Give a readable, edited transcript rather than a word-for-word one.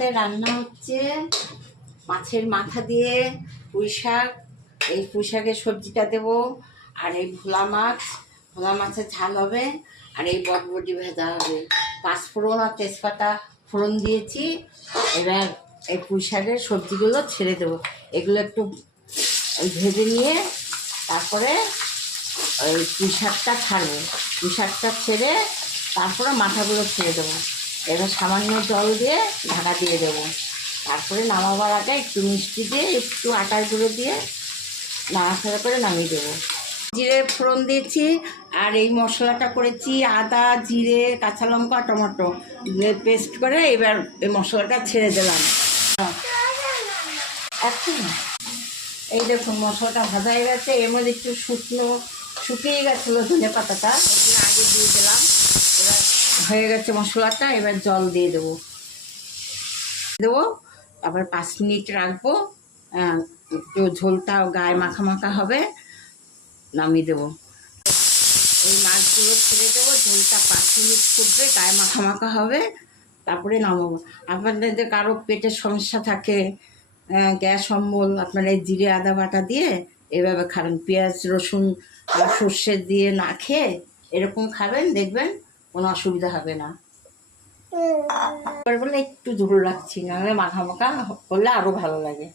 আমাদের রান্না হচ্ছে মাছের মাথা দিয়ে পুঁই শাক। এই পুঁই শাকের সবজিটা দেবো, আর এই ভোলা মাছের ঝাল হবে, আর এই বটবটি ভাজা হবে। পাঁচফোড়ন আর তেজপাতা ফোড়ন দিয়েছি। এবার এই পুঁই শাকের সবজিগুলো ছেড়ে দেবো। এগুলো একটু ভেজে নিয়ে তারপরে ওই পুঁই শাকটা ছাড়বো। পুঁই শাকটা ছেড়ে তারপরে মাথাগুলো ছেড়ে দেবো। এবার সামান্য জল দিয়ে ঢাকা দিয়ে দেবো। তারপরে নামাবার আগে একটু মিষ্টি দিয়ে একটু আটার গুঁড়ো দিয়ে নাড়াচাড়া করে নামিয়ে দেবো। জিরে ফোড়ন দিয়েছি, আর এই মশলাটা করেছি আদা, জিরে, কাঁচা লঙ্কা, টমেটো পেস্ট করে। এবার এই মশলাটা ছেড়ে দিলাম। এখন এই দেখুন মশলাটা ভাজা হয়ে গেছে। এর মধ্যে একটু শুকিয়ে গেছিলো ধনে পাতাটা, ওগুলো আগে দিয়ে দিলাম। এবার হয়ে গেছে মশলাটা। এবার জল দিয়ে দেবো। তারপর 5 মিনিট রাখবো। একটু ঝোলটা গায়ে মাখা মাখা হবে, নামিয়ে দেবো। ওই মাছগুলো ছেড়ে দেবো, ঝোলটা 5 মিনিট ফুটবে, গায়ে মাখা মাখা হবে, তারপরে নামাবো। আপনাদের যে কারো পেটের সমস্যা থাকে, গ্যাস অম্বল, আপনারা এই জিরে আদা বাটা দিয়ে এভাবে খাবেন। পেঁয়াজ রসুন সর্ষে দিয়ে না খেয়ে এরকম খাবেন, দেখবেন কোনো অসুবিধা হবে না। বলে একটু ঝোল রাখছি, নাহলে মাখা মাখা করলে আরও ভালো লাগে।